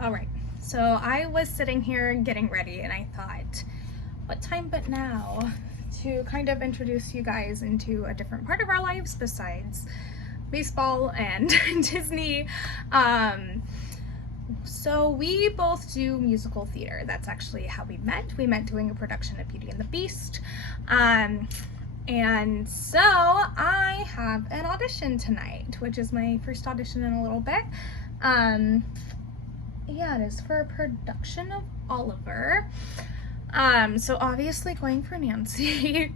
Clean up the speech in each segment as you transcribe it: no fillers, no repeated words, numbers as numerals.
All right, so I was sitting here getting ready and I thought, what time but now to kind of introduce you guys into a different part of our lives besides baseball and Disney. So we both do musical theater. That's actually how we met. We met doing a production of Beauty and the Beast. And so I have an audition tonight, which is my first audition in a little bit. Yeah, it is for a production of Oliver. So obviously going for Nancy.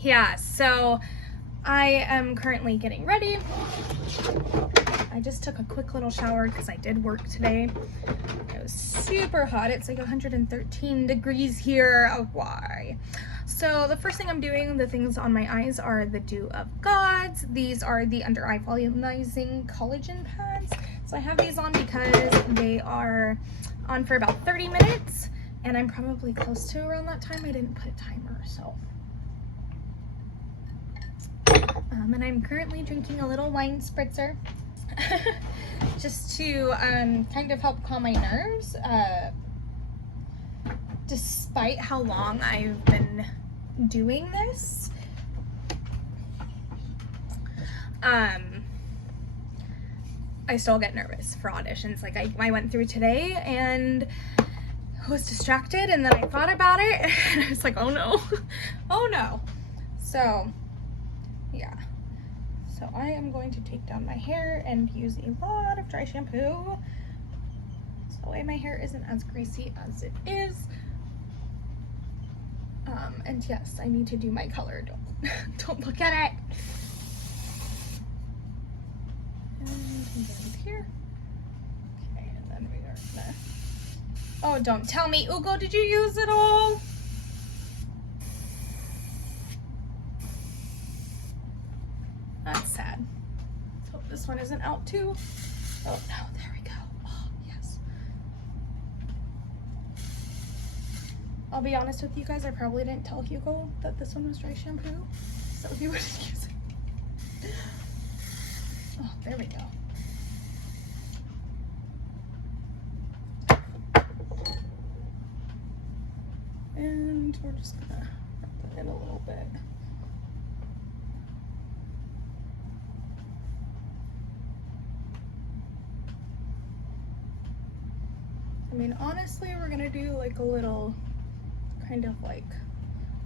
Yeah, so I am currently getting ready. I just took a quick little shower because I did work today. It was super hot. It's like 113 degrees here. Oh, why? So the first thing I'm doing, the things on my eyes are the Dew of Gods. These are the under eye volumizing collagen pads. So I have these on because they are on for about 30 minutes and I'm probably close to around that time. I didn't put a timer, so. And I'm currently drinking a little wine spritzer just to kind of help calm my nerves. Despite how long I've been doing this, I still get nervous for auditions. Like I went through today and was distracted and then I thought about it and I was like, oh no, oh no. So yeah, so I am going to take down my hair and use a lot of dry shampoo so that way my hair isn't as greasy as it is. And yes, I need to do my color. Don't look at it. And here. Okay, and then we are gonna. Oh, don't tell me, Ugo, did you use it all? That's sad. Hope this one isn't out too. Oh no, there we go. Oh, yes. I'll be honest with you guys, I probably didn't tell Hugo that this one was dry shampoo, so he wouldn't use it. Oh, there we go. And we're just gonna rub that in a little bit. I mean, honestly, we're gonna do like a little kind of like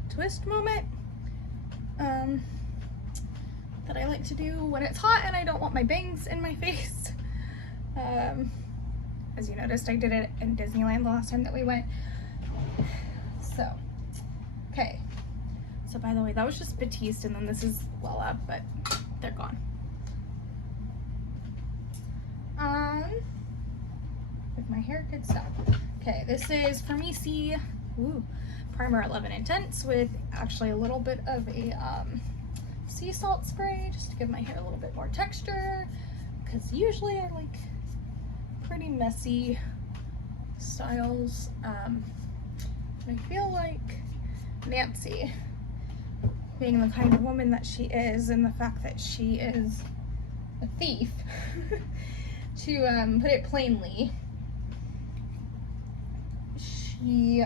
twist moment that I like to do when it's hot and I don't want my bangs in my face. As you noticed, I did it in Disneyland the last time that we went. So, okay. So by the way, that was just Batiste and then this is Lella, but they're gone. With my hair, good stuff. Okay, this is Farmisi Primer 11 Intense with actually a little bit of a sea salt spray just to give my hair a little bit more texture, because usually I like pretty messy styles. I feel like Nancy, being the kind of woman that she is and the fact that she is a thief, to put it plainly, she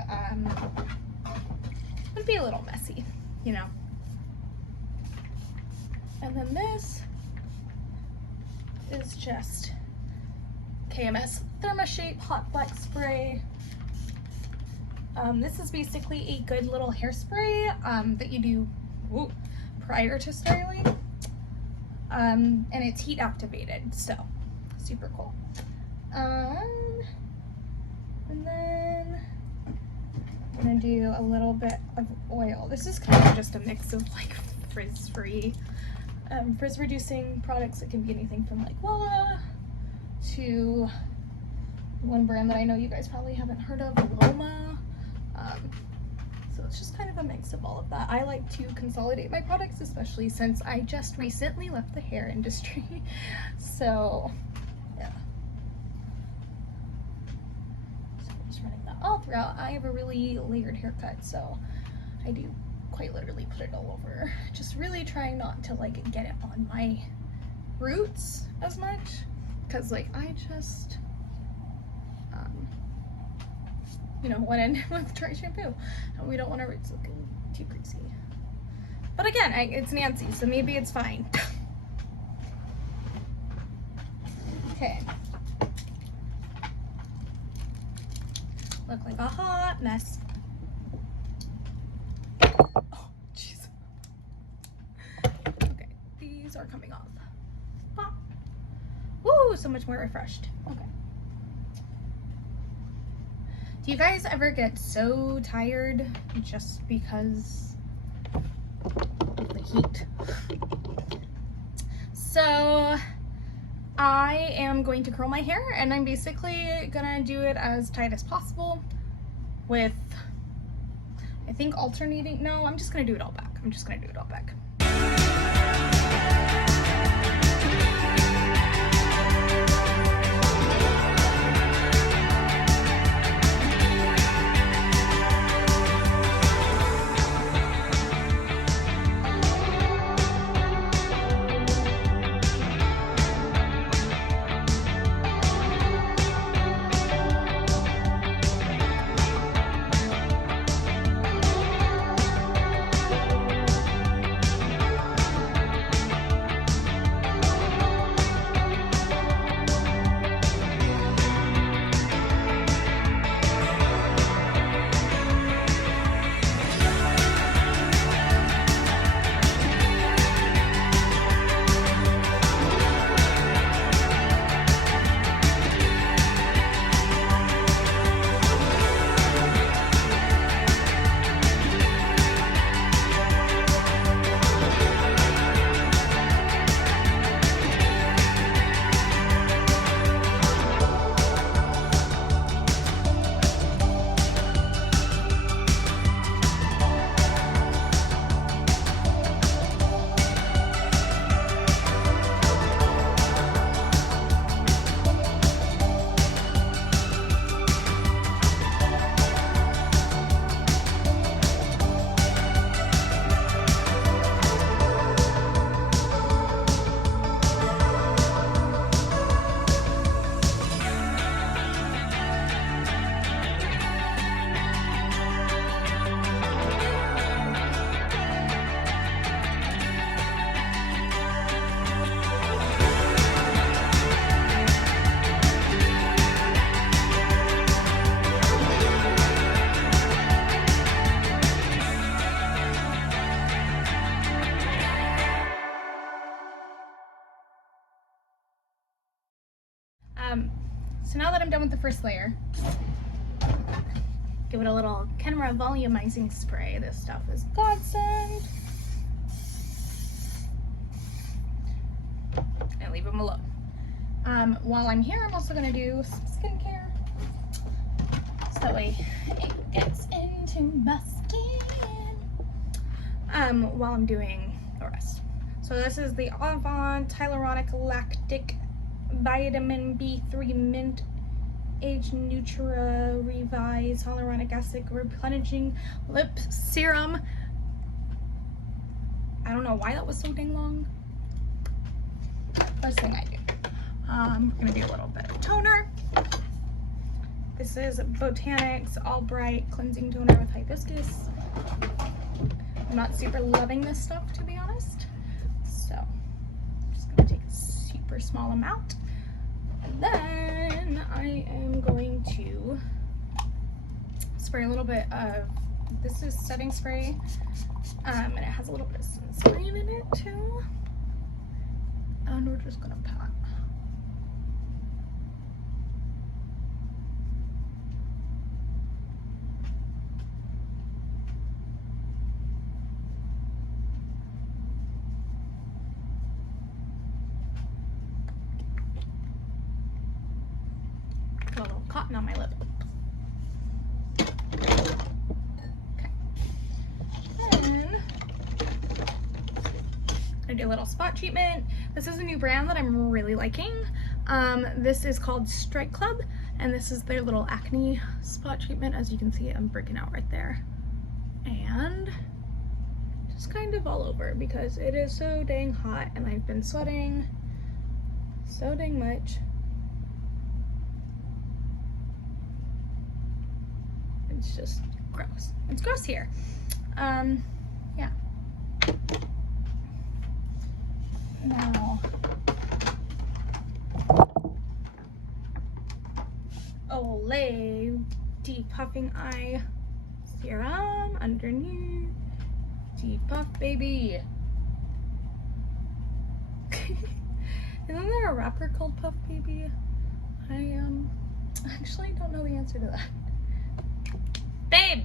would be a little messy, you know. And then this is just KMS Thermoshape Hot Black Spray. This is basically a good little hairspray that you do prior to styling. And it's heat activated, so super cool. And then I'm gonna do a little bit of oil. This is kind of just a mix of like frizz-free, frizz-reducing products. It can be anything from like Lala to one brand that I know you guys probably haven't heard of, Loma. So it's just kind of a mix of all of that. I like to consolidate my products, especially since I just recently left the hair industry. So yeah. So I'm just running that all throughout. I have a really layered haircut, so I do quite literally put it all over. Just really trying not to like get it on my roots as much. because like I just you know, went in with dry shampoo and we don't want our roots looking too greasy. But again, it's Nancy, so maybe it's fine. Okay. Look like a hot mess. Oh, jeez. Okay, these are coming off. Pop. Woo, so much more refreshed. Okay. Do you guys ever get so tired just because of the heat? So I am going to curl my hair, and I'm basically gonna do it as tight as possible with, I think, alternating. No, I'm just gonna do it all back. I'm just gonna do it all back. So now that I'm done with the first layer, give it a little Kenra volumizing spray. This stuff is godsend. And leave them alone. While I'm here, I'm also gonna do some skincare, so that way it gets into my skin. While I'm doing the rest. So this is the Avant Hyaluronic Lactic Vitamin B3 Mint Age Nutra Revise Hyaluronic Acid Replenishing Lip Serum. I don't know why that was so dang long. First thing I do. I'm gonna do a little bit of toner. This is Botanics All Bright Cleansing Toner with Hibiscus. I'm not super loving this stuff, to be honest. So I'm just gonna take a super small amount. And then I am going to spray a little bit of, this is setting spray, and it has a little bit of sunscreen in it too. And we're just gonna pat. A little cotton on my lip. Okay. Then I do a little spot treatment. This is a new brand that I'm really liking. This is called Strike Club, and this is their little acne spot treatment. As you can see, I'm breaking out right there. And just kind of all over because it is so dang hot and I've been sweating so dang much. It's just gross. It's gross here. Yeah. Now, Olay depuffing eye serum underneath. Depuff, baby. Isn't there a rapper called Puff Baby? I actually don't know the answer to that. Babe,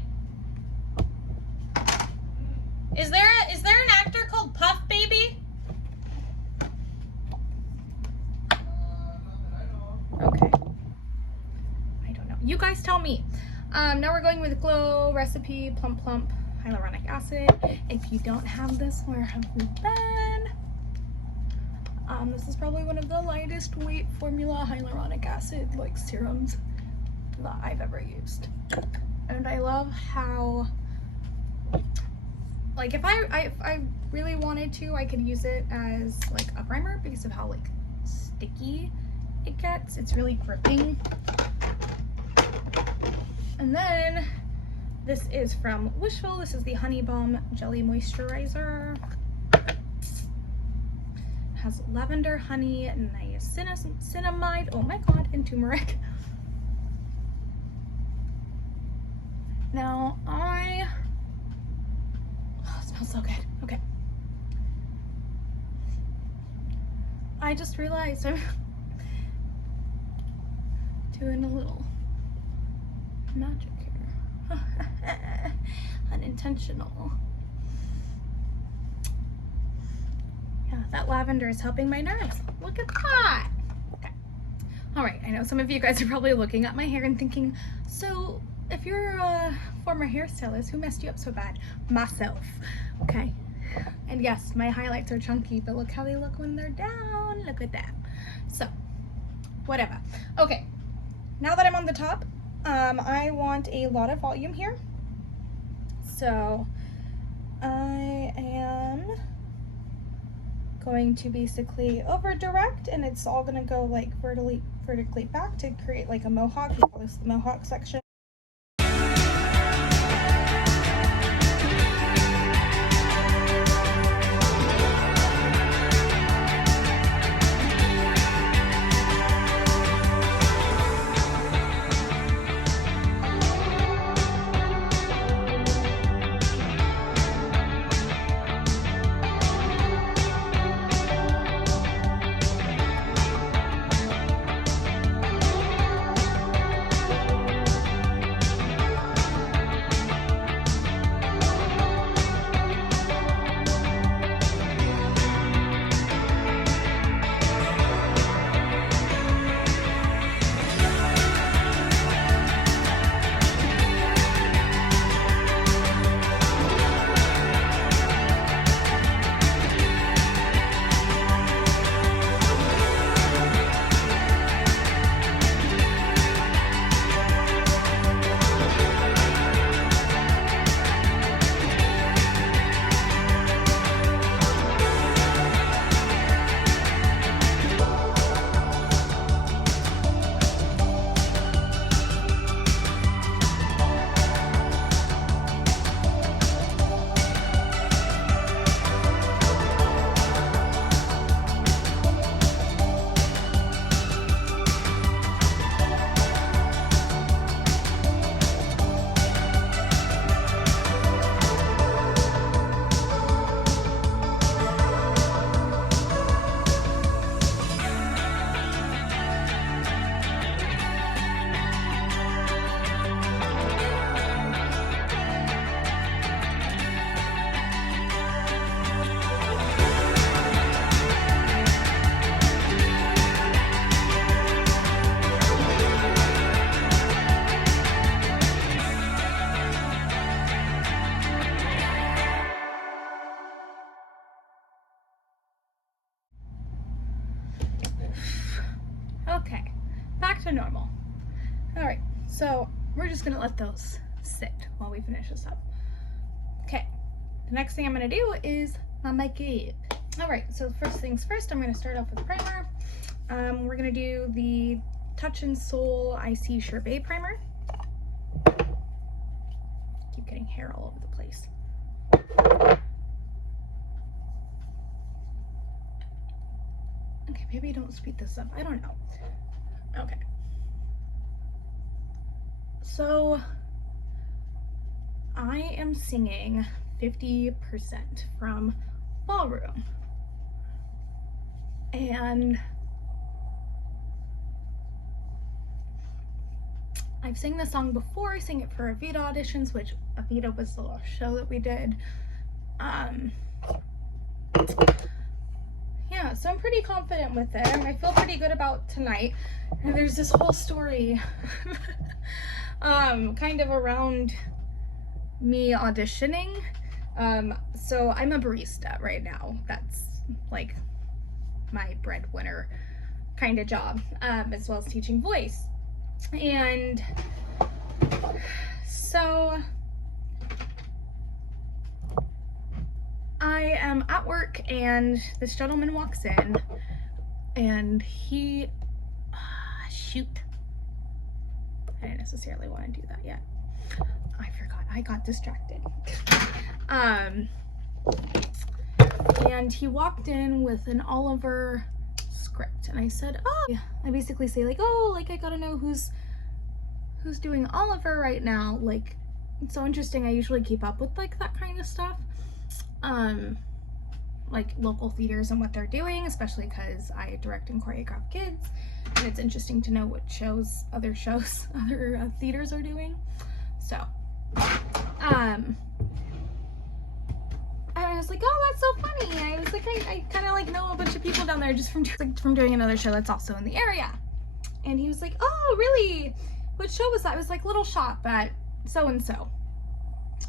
is there an actor called Puff Baby? Okay. I don't know. You guys tell me. Now we're going with Glow Recipe Plump Plump Hyaluronic Acid. If you don't have this, where have we been? This is probably one of the lightest weight formula hyaluronic acid like serums that I've ever used. And I love how, like, if I really wanted to, I could use it as like a primer because of how like sticky it gets. It's really gripping. And then this is from Wishful. This is the Honey Balm Jelly Moisturizer. Has lavender, honey, niacinamide, oh my god, and turmeric. Now oh, it smells so good. Okay. I just realized I'm doing a little magic here. Unintentional. Yeah, that lavender is helping my nerves. Look at that. Okay. All right, I know some of you guys are probably looking at my hair and thinking, so if you're a former hairstylist, who messed you up so bad? Myself, okay? And yes, my highlights are chunky, but look how they look when they're down. Look at that. So, whatever. Okay, now that I'm on the top, I want a lot of volume here. So, I am going to basically over direct, and it's all going to go like vertically back to create like a mohawk. We call this the mohawk section. Okay, back to normal. All right, so we're just gonna let those sit while we finish this up. Okay, the next thing I'm gonna do is my makeup. All right, so first things first, I'm gonna start off with primer. We're gonna do the Touch and Soul Icy Sherbet primer. keep getting hair all over the place. Okay, maybe don't speed this up. I don't know. Okay. So I am singing 50% from Ballroom. And I've sang this song before. I sang it for Avita auditions, which Avita was the little show that we did. Yeah, so I'm pretty confident with it, and I feel pretty good about tonight. And there's this whole story kind of around me auditioning. So I'm a barista right now. That's like my breadwinner kind of job, as well as teaching voice. And so I am at work and this gentleman walks in and he, shoot, I didn't necessarily want to do that yet. I forgot, I got distracted. And he walked in with an Oliver script and I said, oh, I basically say like, oh, like I gotta know who's doing Oliver right now. Like, it's so interesting. I usually keep up with like that kind of stuff. Like local theaters and what they're doing, especially because I direct and choreograph kids, and it's interesting to know what other theaters are doing. So, and I was like, oh, that's so funny. I was like, I kind of like know a bunch of people down there just from doing another show that's also in the area. And he was like, oh, really? What show was that? It was like Little Shop at so-and-so.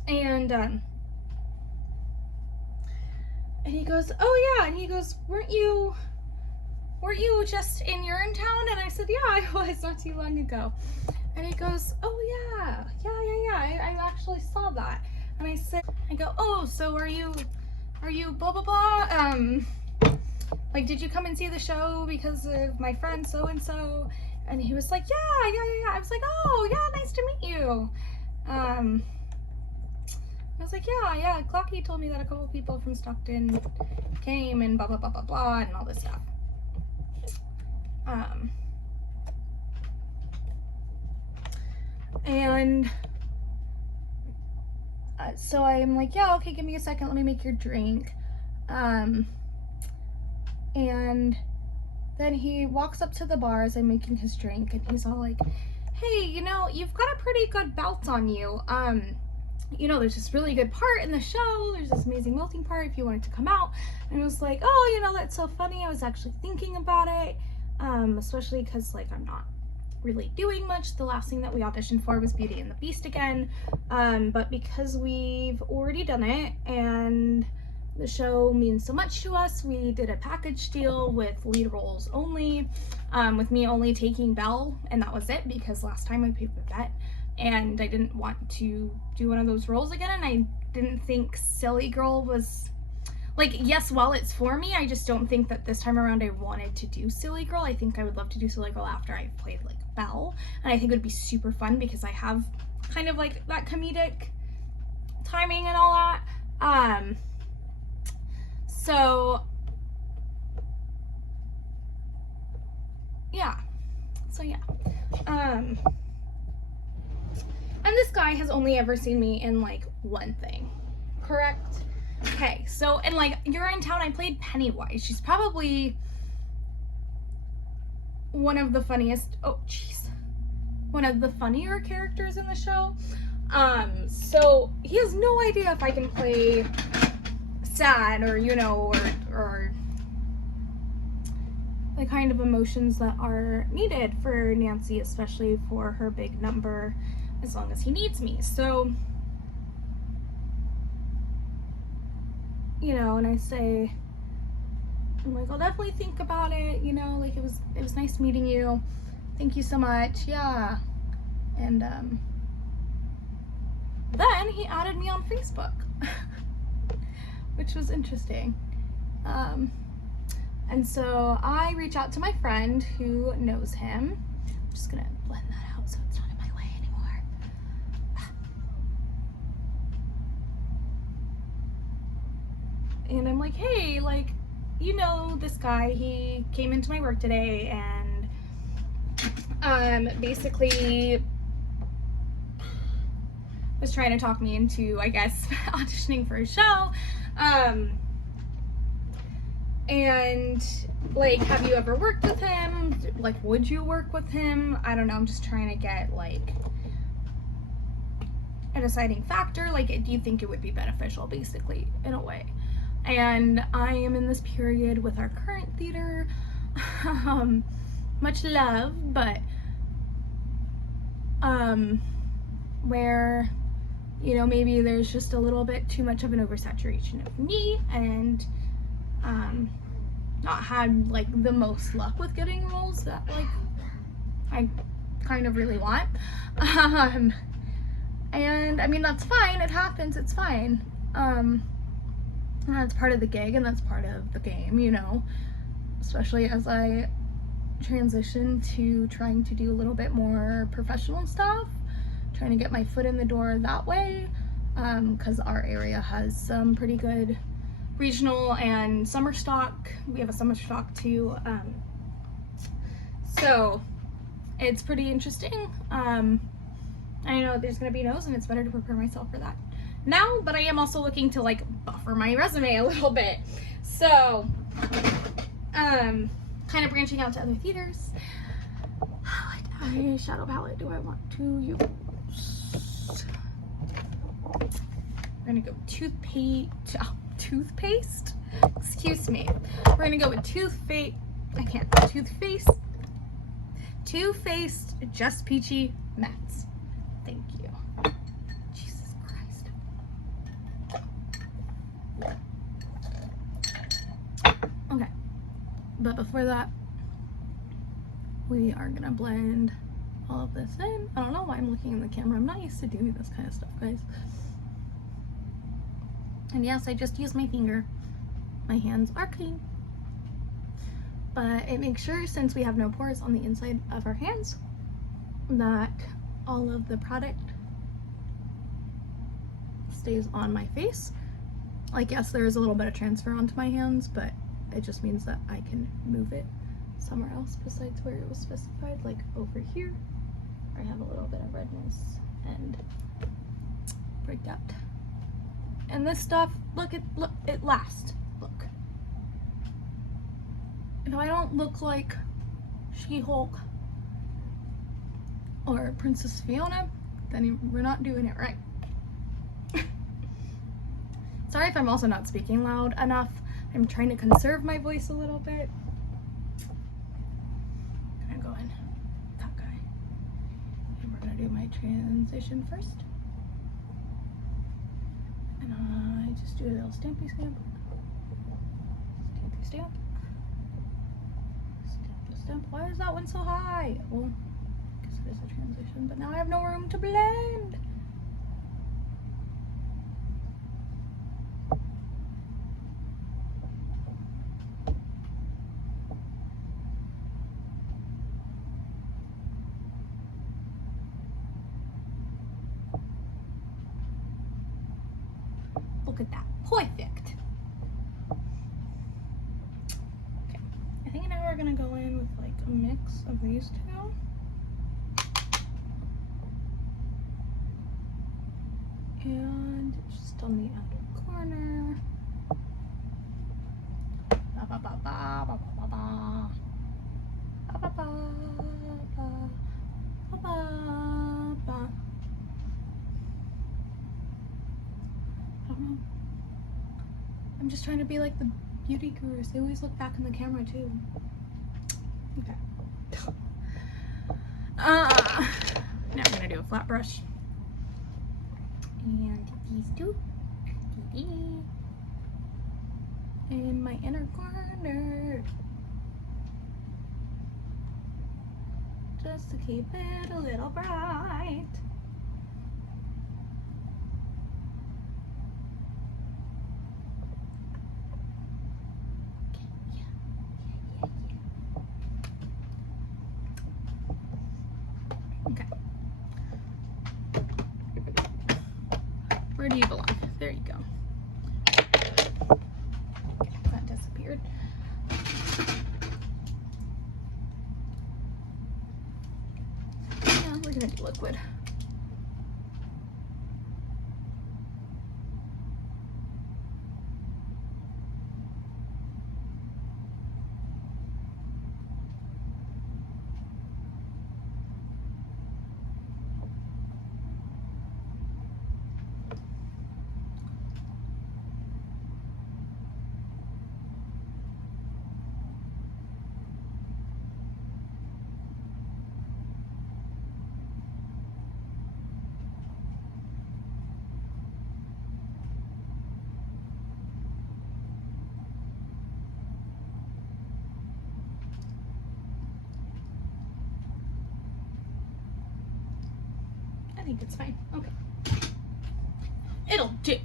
And he goes, oh yeah. And he goes, weren't you just in Urinetown? And I said, yeah, I was not too long ago. And he goes, oh yeah. I actually saw that. And I go, oh, so are you blah, blah, blah? Like, did you come and see the show because of my friend so-and-so? And he was like, yeah. I was like, oh, yeah, nice to meet you. I was like, yeah, Clocky told me that a couple people from Stockton came and blah, blah, blah, blah, blah, and all this stuff. And so I'm like, yeah, okay, give me a second, let me make your drink. And then he walks up to the bar as I'm making his drink, and he's all like, hey, you know, you've got a pretty good belt on you. You know, there's this really good part in the show. There's this amazing melting part if you wanted to come out. And I was like, oh, you know, that's so funny. I was actually thinking about it, especially because, like, I'm not really doing much. The last thing that we auditioned for was Beauty and the Beast again. But because we've already done it and the show means so much to us, we did a package deal with lead roles only, with me only taking Belle, and that was it because last time I paid Babette. And I didn't want to do one of those roles again, and I didn't think Silly Girl was, like, yes, while it's for me, I just don't think that this time around I wanted to do Silly Girl. I think I would love to do Silly Girl after I've played, like, Belle, and I think it would be super fun because I have kind of, like, that comedic timing and all that. So yeah. And this guy has only ever seen me in, like, one thing, correct? Okay, so, and, like, Urinetown, I played Pennywise. She's probably one of the funniest, one of the funnier characters in the show. So he has no idea if I can play sad or, you know, or the kind of emotions that are needed for Nancy, especially for her big number, as long as he needs me. So, you know, and I say, I'm like, I'll definitely think about it, you know, like, it was nice meeting you. Thank you so much. Yeah. And then he added me on Facebook, which was interesting. And so I reach out to my friend who knows him. I'm just gonna blend that out so it's not in my way like, hey, like, you know, this guy, he came into my work today and basically was trying to talk me into, I guess, auditioning for a show. And like, have you ever worked with him? Like, would you work with him? I don't know. I'm just trying to get like a deciding factor. Like, do you think it would be beneficial, basically, in a way? And I am in this period with our current theater. Much love, but where, you know, maybe there's just a little bit too much of an oversaturation of me, and not had like the most luck with getting roles that like I kind of really want. And I mean, that's fine, it happens, it's fine. And that's part of the gig and that's part of the game, you know, especially as I transition to trying to do a little bit more professional stuff, trying to get my foot in the door that way, because our area has some pretty good regional and summer stock. We have a summer stock too, so it's pretty interesting. I know there's gonna be no's, and it's better to prepare myself for that now, but I am also looking to like buffer my resume a little bit, so kind of branching out to other theaters. What eyeshadow palette do I want to use? We're gonna go toothpaste, excuse me. We're gonna go with Too Faced Just Peachy Mattes. Thank you. Jesus Christ. Okay, but before that, we are gonna blend all of this in. I don't know why I'm looking in the camera. I'm not used to doing this kind of stuff, guys. And yes, I just use my finger. My hands are clean. But it makes sure, since we have no pores on the inside of our hands, that all of the product stays on my face. Like, yes, there is a little bit of transfer onto my hands, but it just means that I can move it somewhere else besides where it was specified, like over here. I have a little bit of redness and breaked out. And this stuff, look, it lasts. Look. If I don't look like She-Hulk or Princess Fiona, then we're not doing it right. Sorry if I'm also not speaking loud enough. I'm trying to conserve my voice a little bit. I'm gonna go in that guy. And we're gonna do my transition first. And I just do a little stampy stamp. Stampy stamp. Stampy stamp. Why is that one so high? Well, I guess it is a transition, but now I have no room to blend. Look at that. Perfect. Okay. I think now we're gonna go in with like a mix of these two. And just on the outer corner. Ba ba ba ba ba ba ba. Ba ba ba ba. Ba ba ba. I don't know. I'm just trying to be like the beauty gurus. They always look back in the camera too. Okay. Now I'm gonna do a flat brush. And these two. In my inner corner. Just to keep it a little bright. Where do you belong? There you go. gonna do liquid. I think it's fine. Okay. It'll do.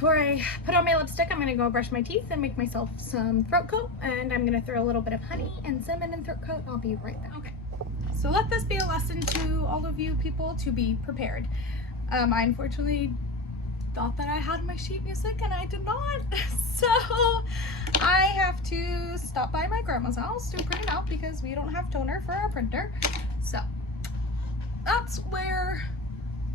before I put on my lipstick, I'm gonna go brush my teeth and make myself some throat coat, and I'm gonna throw a little bit of honey and cinnamon in throat coat. I'll be right back. Okay, so let this be a lesson to all of you people to be prepared. I unfortunately thought that I had my sheet music and I did not, so I have to stop by my grandma's house to print it out because we don't have toner for our printer. So that's where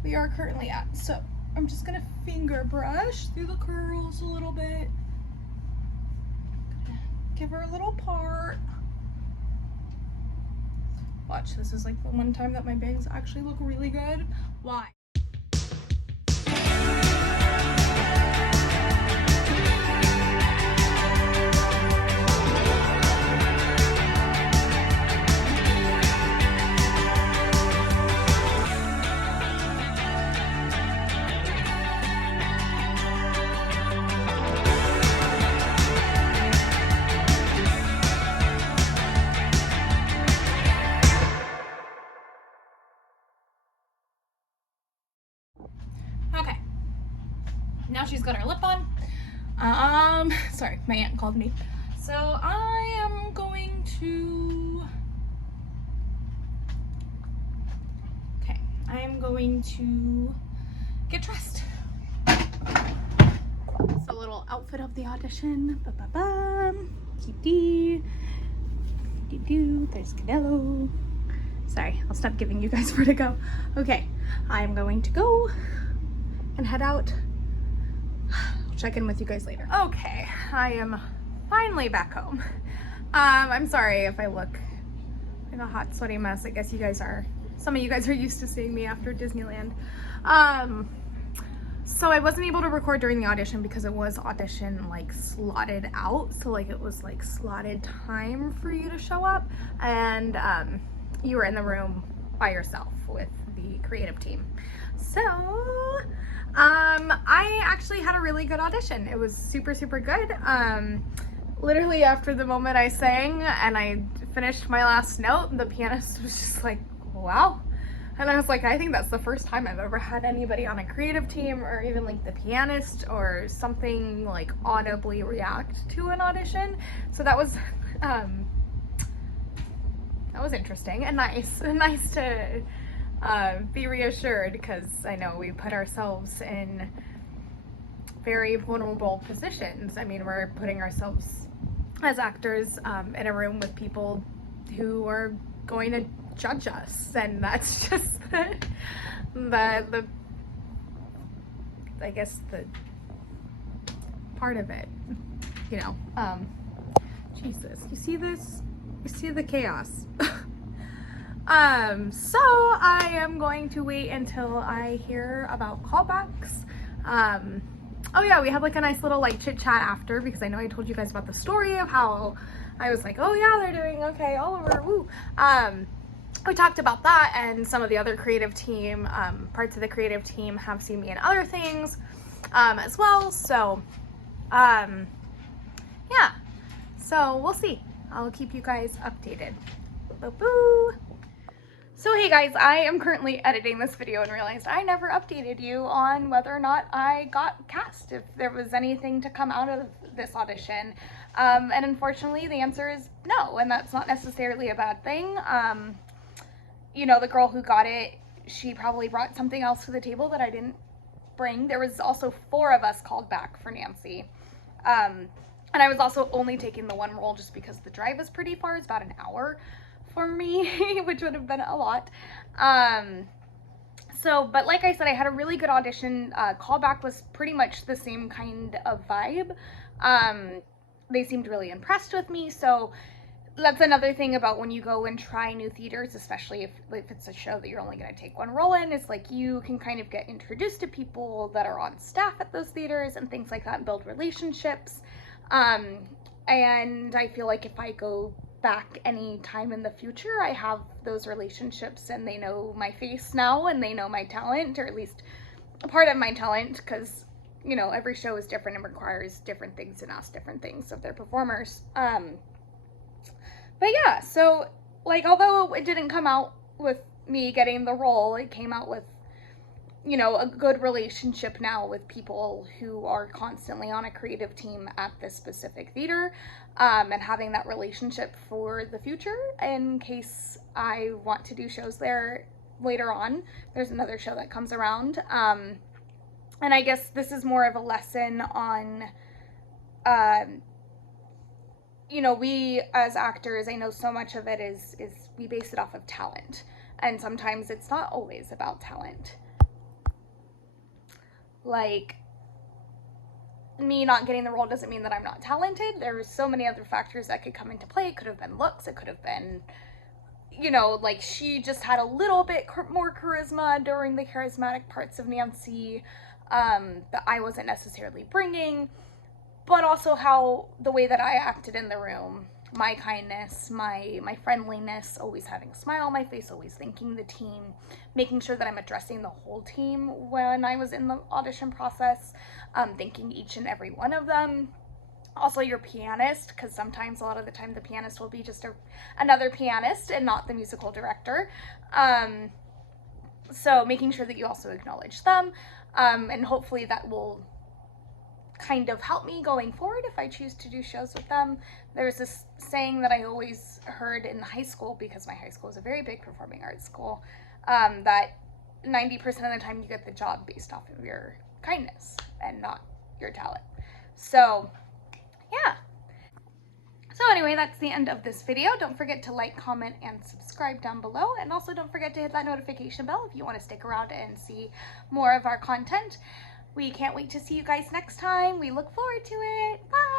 we are currently at. So I'm just gonna finger brush through the curls a little bit. Give her a little part. Watch, this is like the one time that my bangs actually look really good. Why? Okay, now she's got her lip on. Sorry, my aunt called me. So I am going to, okay, I am going to get dressed. It's a little outfit of the audition. Ba-ba-bum. Dee-dee. Dee-doo. There's Canelo. Sorry, I'll stop giving you guys where to go. Okay, I'm going to go and head out. I'll check in with you guys later. Okay, I am finally back home. I'm sorry if I look like a hot, sweaty mess. I guess you guys are, some of you guys are used to seeing me after Disneyland. So I wasn't able to record during the audition because it was audition like slotted out. So like it was like slotted time for you to show up, and you were in the room by yourself with the creative team. So I actually had a really good audition. It was super good. Literally after the moment I sang and I finished my last note, the pianist was just like, wow. And I was like, I think that's the first time I've ever had anybody on a creative team, or even like the pianist or something, like audibly react to an audition. So that was interesting and nice to be reassured, because I know we put ourselves in very vulnerable positions. I mean, we're putting ourselves as actors in a room with people who are going to judge us, and that's just the I guess the part of it, you know. Jesus, you see this? You see the chaos? So I am going to wait until I hear about callbacks. Oh yeah, we had like a nice little like chit chat after, because I know I told you guys about the story of how I was like, oh yeah, they're doing okay, Oliver, woo. We talked about that, and some of the other creative team, parts of the creative team have seen me in other things, as well. So, yeah, so we'll see. I'll keep you guys updated. Boo-boo. So hey guys, I am currently editing this video and realized I never updated you on whether or not I got cast, if there was anything to come out of this audition. And unfortunately the answer is no, and that's not necessarily a bad thing. You know, the girl who got it, she probably brought something else to the table that I didn't bring. There was also 4 of us called back for Nancy. And I was also only taking the one role just because the drive is pretty far. It's about an hour for me, which would have been a lot. So, but like I said, I had a really good audition. Callback was pretty much the same kind of vibe. They seemed really impressed with me. So that's another thing about when you go and try new theaters, especially if it's a show that you're only going to take one role in, is like you can kind of get introduced to people that are on staff at those theaters and things like that, and build relationships. And I feel like if I go back any time in the future, I have those relationships, and they know my face now, and they know my talent, or at least a part of my talent, because, you know, every show is different and requires different things and asks different things of their performers. But yeah, so, like, although it didn't come out with me getting the role, it came out with you know, a good relationship now with people who are constantly on a creative team at this specific theater, and having that relationship for the future in case I want to do shows there later on. There's another show that comes around. And I guess this is more of a lesson on, you know, we as actors, I know so much of it is we base it off of talent. And sometimes it's not always about talent. Like, me not getting the role doesn't mean that I'm not talented. There's so many other factors that could come into play. It could have been looks. It could have been, you know, like she just had a little bit more charisma during the charismatic parts of Nancy that I wasn't necessarily bringing. But also how the way that I acted in the room, my kindness, my friendliness, always having a smile on my face, always thanking the team, making sure that I'm addressing the whole team when I was in the audition process, thanking each and every one of them. Also your pianist, because sometimes, a lot of the time, the pianist will be just another pianist and not the musical director. So making sure that you also acknowledge them, and hopefully that will kind of help me going forward if I choose to do shows with them. There's this saying that I always heard in high school, because my high school is a very big performing arts school, that 90% of the time you get the job based off of your kindness and not your talent. So yeah. So anyway, that's the end of this video. Don't forget to like, comment, and subscribe down below. And also don't forget to hit that notification bell if you want to stick around and see more of our content. We can't wait to see you guys next time. We look forward to it. Bye!